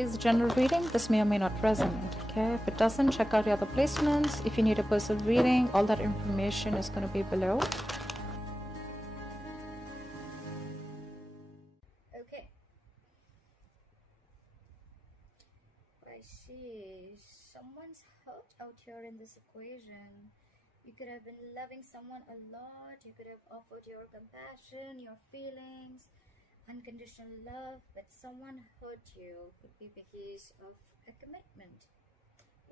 is a general reading. This may or may not resonate. Okay, if it doesn't, check out your other placements. If you need a personal reading, all that information is going to be below. Okay. I see someone's hurt out here in this equation. You could have been loving someone a lot. You could have offered your compassion, your feelings, unconditional love, but someone hurt you. Could be because of a commitment.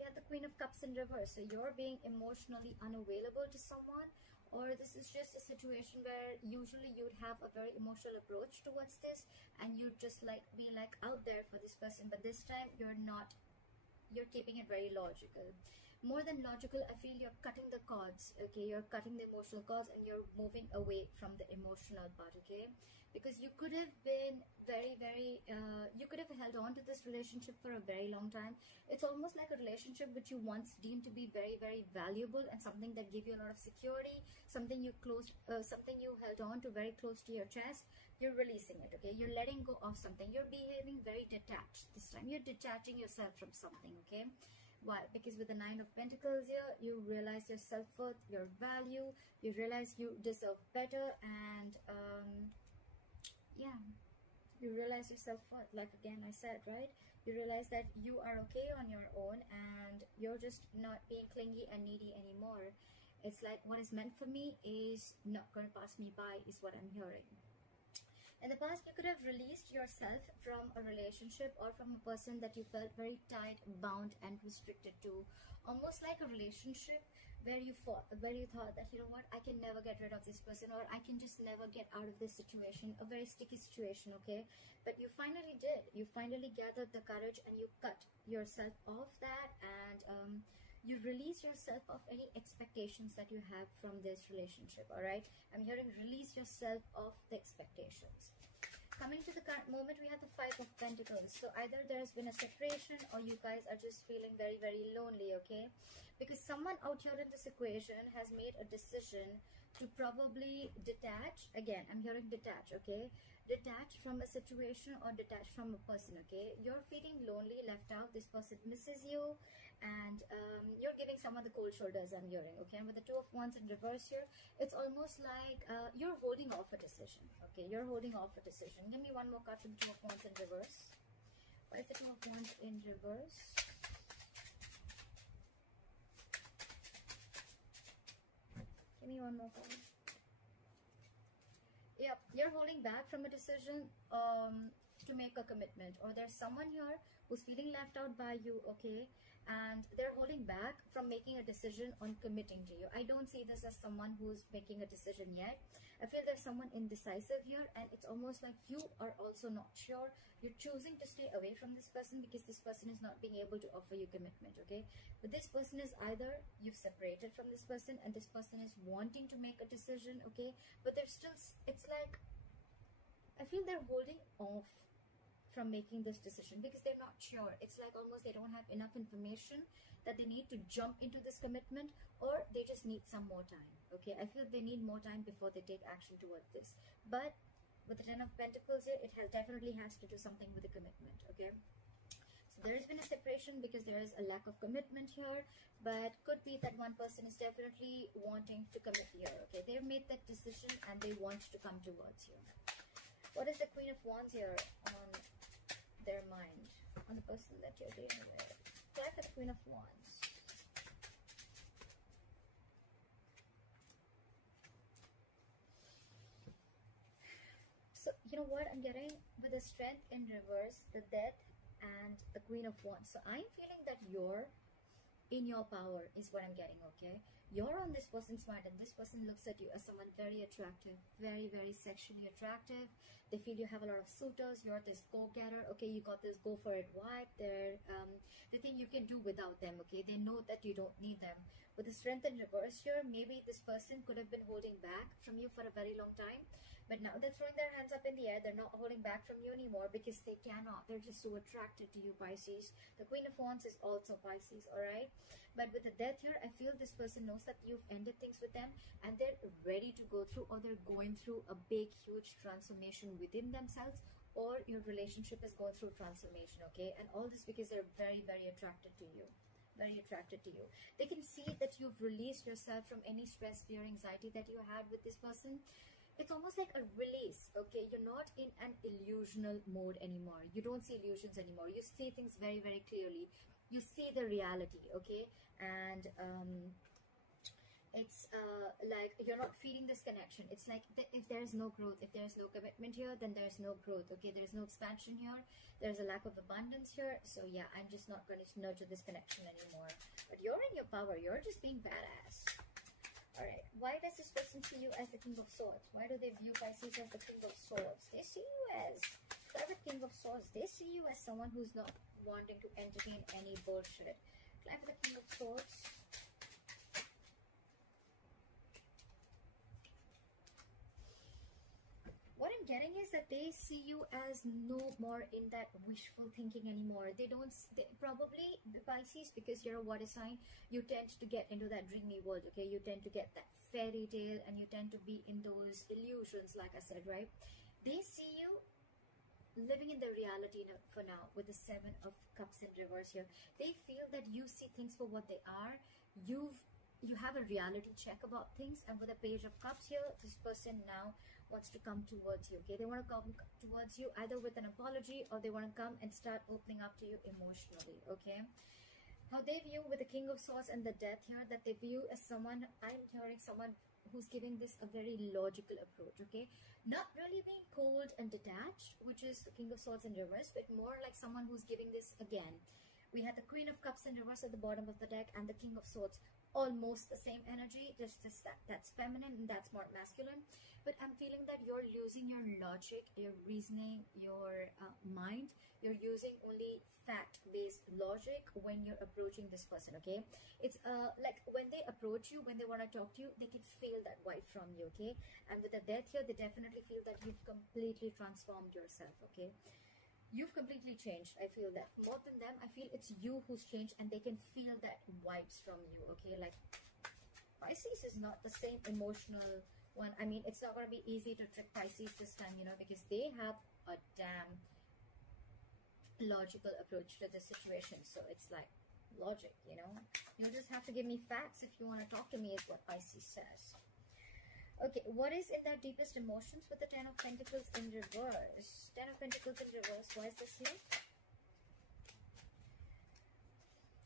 Yeah, the Queen of Cups in reverse. So you're being emotionally unavailable to someone, or this is just a situation where usually you'd have a very emotional approach towards this and you'd just be out there for this person, but this time you're not. You're keeping it very logical. More than logical, I feel you're cutting the cords. Okay, you're cutting the emotional cords and you're moving away from the emotional part. Okay, because you could have been you could have held on to this relationship for a very long time. It's almost like a relationship which you once deemed to be very valuable and something that gave you a lot of security, something you held on to very close to your chest. You're releasing it. Okay, you're letting go of something. You're behaving very detached this time. You're detaching yourself from something. Okay, why? Because with the Nine of Pentacles here, you realize your self-worth, your value, you realize you deserve better, and yeah, you realize your self-worth. Like again I said, right, you realize that you are okay on your own and you're just not being clingy and needy anymore. It's like what is meant for me is not going to pass me by, is what I'm hearing. In the past, you could have released yourself from a relationship or from a person that you felt very tied, bound, and restricted to. Almost like a relationship where you thought that, you know what, I can never get rid of this person, or I can just never get out of this situation, a very sticky situation, okay? But you finally did. You finally gathered the courage and you cut yourself off that, and you release yourself of any expectations that you have from this relationship. All right, I'm hearing release yourself of the expectations. Coming to the current moment, we have the Five of Pentacles. So either there's been a separation or you guys are just feeling very lonely. Okay, because someone out here in this equation has made a decision to probably detach. Again, I'm hearing detach. Okay, detach from a situation or detach from a person. Okay, you're feeling lonely, left out. This person misses you, and you're giving someone the cold shoulders, I'm hearing. Okay, and with the Two of Wands in reverse here, it's almost like you're holding off a decision. Okay, you're holding off a decision. Give me one more card for the Two of Wands in reverse. Why is the Two of Wands in reverse? Give me one more card. Yep, you're holding back from a decision to make a commitment, or there's someone here who's feeling left out by you. Okay, and they're holding back from making a decision on committing to you. I don't see this as someone who's making a decision yet. I feel there's someone indecisive here, and it's almost like you are also not sure. You're choosing to stay away from this person because this person is not being able to offer you commitment. Okay, but this person is either you've separated from this person and this person is wanting to make a decision. Okay, but they're still, it's like I feel they're holding off from making this decision because they're not sure. It's like almost they don't have enough information that they need to jump into this commitment, or they just need some more time. Okay, I feel they need more time before they take action towards this. But with the Ten of Pentacles here, it definitely has to do something with the commitment. Okay, so there has been a separation because there is a lack of commitment here, but could be that one person is definitely wanting to commit here. Okay, they've made that decision and they want to come towards you. What is the Queen of Wands here on their mind, on the person that you're dealing with? Clarify the Queen of Wands. So, you know what I'm getting? With the Strength in reverse, the Death, and the Queen of Wands. So, I'm feeling that you're in your power is what I'm getting. Okay, you're on this person's mind and this person looks at you as someone very attractive, very sexually attractive. They feel you have a lot of suitors. You're this go-getter. Okay, you got this go for it vibe. They think you can do without them. Okay, they know that you don't need them. With the Strength in reverse here, maybe this person could have been holding back from you for a very long time, but now they're throwing their hands up in the air. They're not holding back from you anymore because they cannot. They're just so attracted to you, Pisces. The Queen of Wands is also Pisces. All right, but with the Death here, I feel this person knows that you've ended things with them and they're ready to go through, or they're going through a big huge transformation within themselves, or your relationship is going through transformation, okay? And all this because they're very, very attracted to you. Very attracted to you. They can see that you've released yourself from any stress, fear, anxiety that you had with this person. It's almost like a release, okay? You're not in an illusional mode anymore. You don't see illusions anymore. You see things very, very clearly. You see the reality, okay? And it's like you're not feeding this connection. It's like if there's no growth, if there's no commitment here, then there's no growth, okay? There's no expansion here. There's a lack of abundance here. So yeah, I'm just not going to nurture this connection anymore. But you're in your power. You're just being badass. Alright, why does this person see you as the King of Swords? Why do they view Pisces as the King of Swords? They see you as the King of Swords. They see you as someone who's not wanting to entertain any bullshit. Climb the King of Swords. What I'm getting is that they see you as no more in that wishful thinking anymore. They probably, the Pisces, because you're a water sign, you tend to get into that dreamy world, okay? You tend to get that fairy tale and you tend to be in those illusions, like I said, right? They see you living in the reality for now with the 7 of Cups in reverse here. They feel that you see things for what they are. You have a reality check about things, and with a Page of Cups here, this person now wants to come towards you, okay? They want to come towards you either with an apology, or they want to come and start opening up to you emotionally, okay? How they view with the King of Swords and the Death here, that they view as someone, I'm hearing someone who's giving this a very logical approach, okay? Not really being cold and detached, which is the King of Swords in reverse, but more like someone who's giving this again. We had the Queen of Cups in reverse at the bottom of the deck and the King of Swords. Almost the same energy, just that's feminine and that's more masculine. But I'm feeling that you're losing your logic, your reasoning, your mind. You're using only fact-based logic when you're approaching this person, okay? It's like when they approach you, when they want to talk to you, they can feel that vibe from you, okay? And with the Death here, they definitely feel that you've completely transformed yourself, okay? You've completely changed. I feel that. More than them, I feel it's you who's changed, and they can feel that vibes from you, okay? Like, Pisces is not the same emotional one. I mean, it's not going to be easy to trick Pisces this time, you know, because they have a damn logical approach to the situation. So it's like logic, you know. You'll just have to give me facts if you want to talk to me, is what Pisces says. Okay, what is in their deepest emotions with the 10 of Pentacles in reverse? 10 of Pentacles in reverse. Why is this here?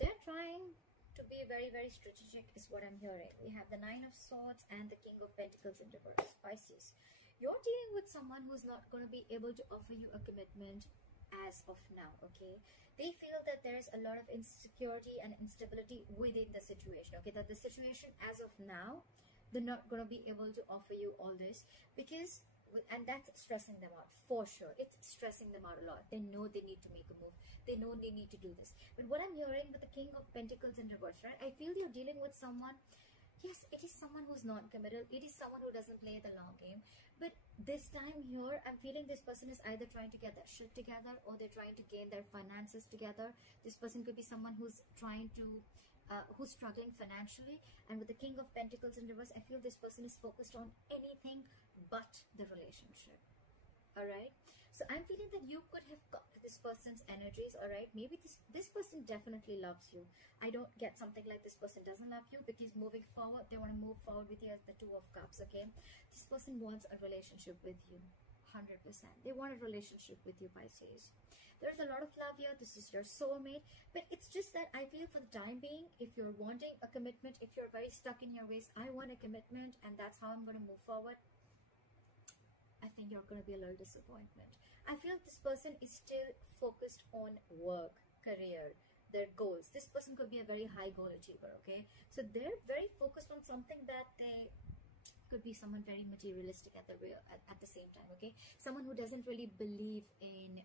They're trying to be very, very strategic is what I'm hearing. We have the 9 of Swords and the King of Pentacles in reverse. Pisces. You're dealing with someone who's not going to be able to offer you a commitment as of now, okay? They feel that there's a lot of insecurity and instability within the situation, okay? That the situation as of now, they're not going to be able to offer you all this because, and that's stressing them out for sure. It's stressing them out a lot. They know they need to make a move. They know they need to do this. But what I'm hearing with the King of Pentacles in reverse, right? I feel you're dealing with someone. Yes, it is someone who's non-committal. It is someone who doesn't play the long game. But this time here, I'm feeling this person is either trying to get that shit together or they're trying to gain their finances together. This person could be someone who's trying to who's struggling financially. And with the King of Pentacles in reverse, I feel this person is focused on anything but the relationship. All right, so I'm feeling that you could have got this person's energies. All right, maybe this person definitely loves you. I don't get something like this person doesn't love you, because moving forward, they want to move forward with you as the 2 of Cups. Okay, this person wants a relationship with you. 100%. They want a relationship with you, Pisces. There's a lot of love here. This is your soulmate. But it's just that I feel for the time being, if you're wanting a commitment, if you're very stuck in your ways, I want a commitment and that's how I'm going to move forward, I think you're going to be a little disappointment. I feel this person is still focused on work, career, their goals. This person could be a very high goal achiever, okay? So they're very focused on something that they could be someone very materialistic at the same time, okay? Someone who doesn't really believe in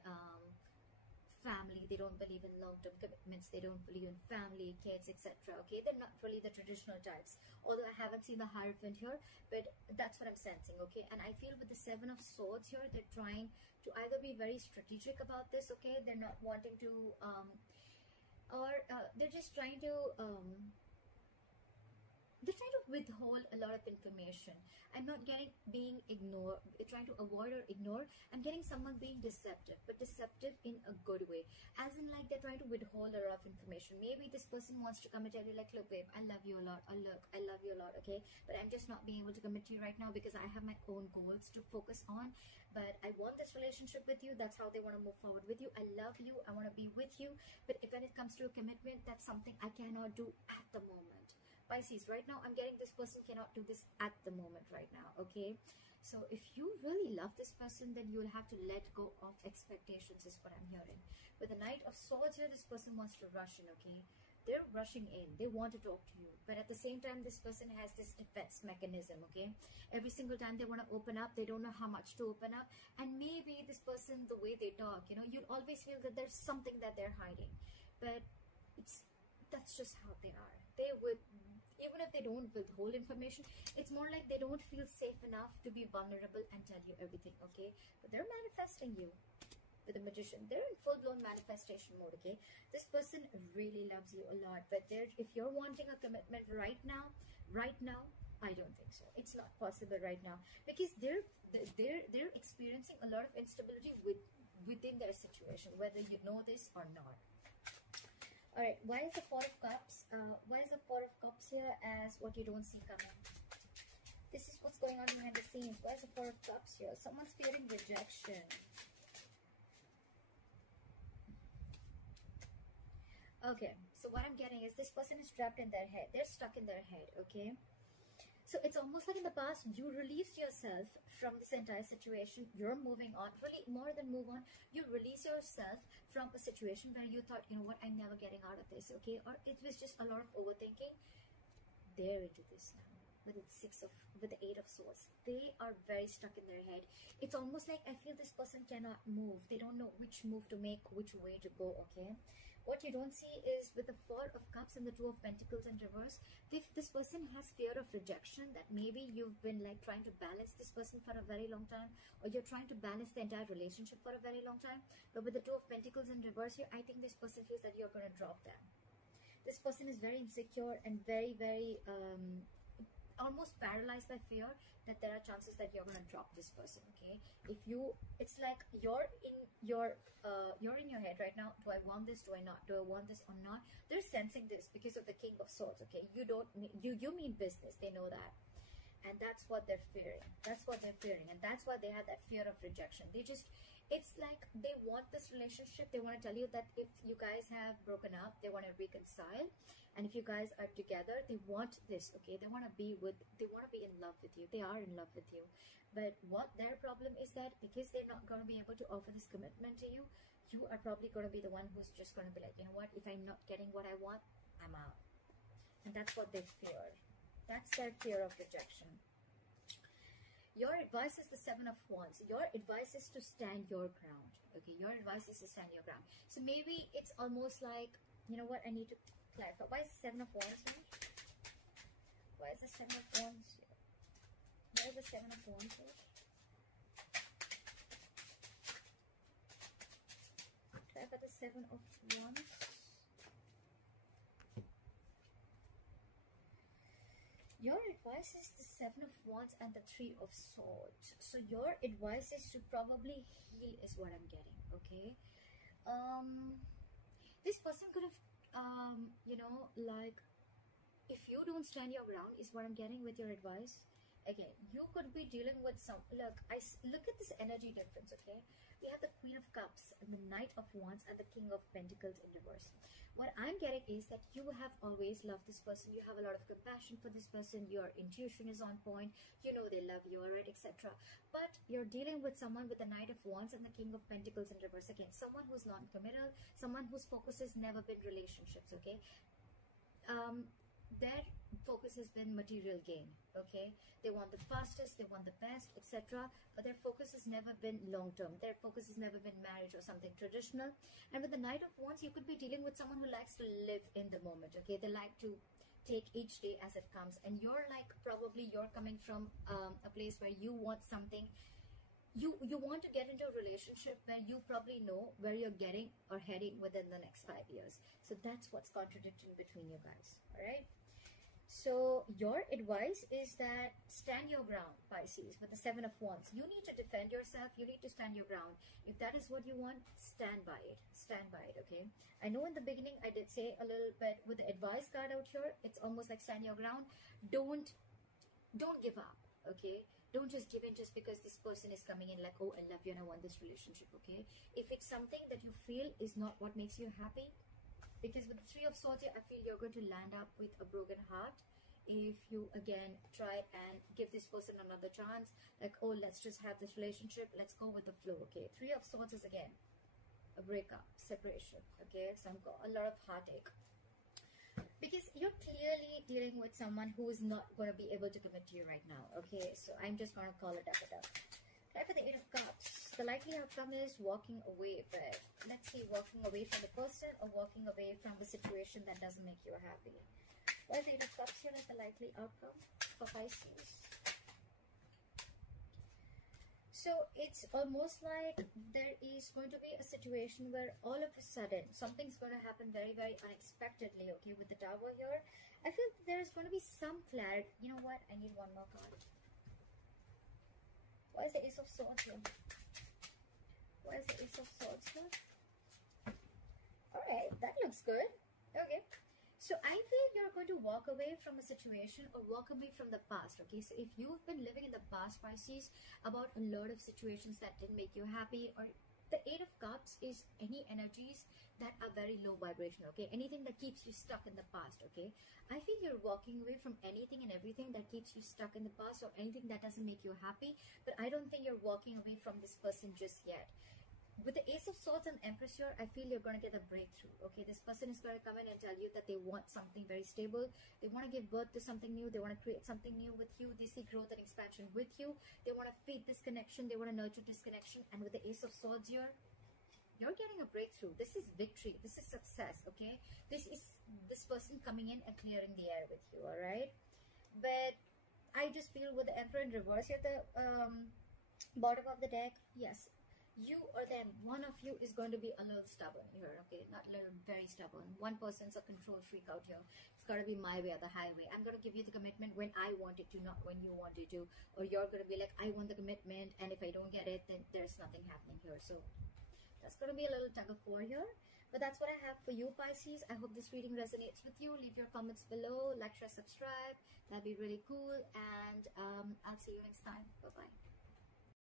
family. They don't believe in long-term commitments. They don't believe in family, kids, etc. Okay, they're not really the traditional types. Although I haven't seen the Hierophant here, but that's what I'm sensing, okay? And I feel with the 7 of Swords here, they're trying to either be very strategic about this, okay? They're not wanting to, they're just trying to, they're trying to withhold a lot of information. I'm not getting being ignored, trying to avoid or ignore. I'm getting someone being deceptive, but deceptive in a good way, as in like they're trying to withhold a lot of information. Maybe this person wants to come and tell you like, look babe, I love you a lot, or look, I love you a lot, okay, but I'm just not being able to commit to you right now because I have my own goals to focus on, but I want this relationship with you. That's how they want to move forward with you. I love you, I want to be with you, but if when it comes to a commitment, that's something I cannot do at the moment. Pisces, right now I'm getting this person cannot do this at the moment right now, okay? So if you really love this person, then you'll have to let go of expectations, is what I'm hearing. With the Knight of Swords here, this person wants to rush in, okay? They're rushing in, they want to talk to you, but at the same time this person has this defense mechanism, okay? Every single time they want to open up, they don't know how much to open up, and maybe this person, the way they talk, you know, you'd always feel that there's something that they're hiding, but that's just how they are. They would, even if they don't withhold information, it's more like they don't feel safe enough to be vulnerable and tell you everything, okay? But they're manifesting you. With the Magician, they're in full-blown manifestation mode, okay? This person really loves you a lot, but if you're wanting a commitment right now, I don't think so. It's not possible right now, because they're experiencing a lot of instability within their situation, whether you know this or not. All right, why is the Four of Cups? Why is the Four of Cups here as what you don't see coming? This is what's going on behind the scenes. Why is the Four of Cups here? Someone's fearing rejection. Okay, so what I'm getting is this person is trapped in their head. They're stuck in their head, okay? So it's almost like in the past, you released yourself from this entire situation. You're moving on. Really, more than move on, you release yourself from a situation where you thought, you know what, I'm never getting out of this, okay? Or it was just a lot of overthinking. They're into this now. With the Eight of Swords, they are very stuck in their head. It's almost like I feel this person cannot move. They don't know which move to make, which way to go, okay? What you don't see is with the Four of Cups and the Two of Pentacles in reverse, if this person has fear of rejection, that maybe you've been like trying to balance this person for a very long time, or you're trying to balance the entire relationship for a very long time. But with the Two of Pentacles in reverse here, I think this person feels that you're going to drop them. This person is very insecure and very, very almost paralyzed by fear that there are chances that you're going to drop this person, okay? It's like you're in your head right now. Do I want this? Do I not? Do I want this or not? They're sensing this because of the King of Swords, okay? You mean business. They know that, and that's what they're fearing. That's what they're fearing, and that's why they have that fear of rejection. It's like they want this relationship. They want to tell you that if you guys have broken up, they want to reconcile, and if you guys are together, they want this, okay? They want to be in love with you. They are in love with you, but what their problem is that because they're not going to be able to offer this commitment to you, you are probably going to be the one who's just going to be like, you know what? If I'm not getting what I want, I'm out, and that's what they fear. That's their fear of rejection. Your advice is the Seven of Wands. Your advice is to stand your ground. Okay, your advice is to stand your ground. So maybe it's almost like, you know what, I need to clarify. Why is the Seven of Wands here? Why is the Seven of Wands here? Why is the Seven of Wands here? Clarify the Seven of Wands. Your advice is the Seven of Wands and the Three of Swords. So your advice is to probably heal is what I'm getting, okay? This person could have, you know, like, if you don't stand your ground is what I'm getting with your advice. Again, you could be dealing with some, look at this energy difference, okay? We have the Queen of Cups and the Knight of Wands and the King of Pentacles in reverse. What I'm getting is that you have always loved this person. You have a lot of compassion for this person. Your intuition is on point. You know they love you, alright, etc. But you're dealing with someone with the Knight of Wands and the King of Pentacles in reverse. Again, someone who's non-committal, someone whose focus has never been relationships, okay? Their focus has been material gain, okay? They want the fastest, they want the best, etc. But their focus has never been long-term. Their focus has never been marriage or something traditional. And with the Knight of Wands, you could be dealing with someone who likes to live in the moment, okay? They like to take each day as it comes. And you're like, probably you're coming from a place where you want something. You want to get into a relationship where you probably know where you're getting or heading within the next 5 years. So that's what's contradicting between you guys, all right? So your advice is that stand your ground, Pisces, with the Seven of Wands. You need to defend yourself. You need to stand your ground. If that is what you want, stand by it. Stand by it, okay? I know in the beginning I did say a little bit with the advice card out here. It's almost like stand your ground. Don't give up, okay? Don't just give in just because this person is coming in like, oh, I love you and I want this relationship, okay? If it's something that you feel is not what makes you happy, because with the Three of Swords here, I feel you're going to land up with a broken heart if you again try and give this person another chance, like, oh, let's just have this relationship, let's go with the flow, okay? Three of Swords is again a breakup, separation, okay? So I've got a lot of heartache because you're clearly dealing with someone who is not going to be able to commit to you right now, okay? So I'm just going to call it up. Try for the Eight of Cups. The likely outcome is walking away, but let's see, walking away from the person or walking away from the situation that doesn't make you happy. What is the Eight of Cups here as the likely outcome for Pisces? So it's almost like there is going to be a situation where all of a sudden something's going to happen very, very unexpectedly, okay? With the Tower here, I feel there's going to be some clarity. You know what? I need one more card. Why is the Ace of Swords here? Why is the Ace of Swords here? Alright, that looks good. Okay. So I feel you're going to walk away from a situation or walk away from the past, okay? So if you've been living in the past, Pisces, about a lot of situations that didn't make you happy, or the Eight of Cups is any energies that are very low vibration, okay? Anything that keeps you stuck in the past, okay? I feel you're walking away from anything and everything that keeps you stuck in the past or anything that doesn't make you happy, but I don't think you're walking away from this person just yet. With the Ace of Swords and Empress here, I feel you're going to get a breakthrough, okay? This person is going to come in and tell you that they want something very stable. They want to give birth to something new. They want to create something new with you. They see growth and expansion with you. They want to feed this connection. They want to nurture this connection. And with the Ace of Swords here, you're getting a breakthrough. This is victory. This is success, okay? This is this person coming in and clearing the air with you, all right? But I just feel with the Emperor in reverse here at the bottom of the deck, yes, you or them, one of you is going to be a little stubborn here, okay? Not a little, very stubborn. One person's a control freak out here. It's got to be my way or the highway. I'm going to give you the commitment when I want it to, not when you want it to. Or you're going to be like, I want the commitment, and if I don't get it, then there's nothing happening here. So that's going to be a little tug of war here. But that's what I have for you, Pisces. I hope this reading resonates with you. Leave your comments below. Like, share, subscribe. That'd be really cool. And I'll see you next time. Bye-bye.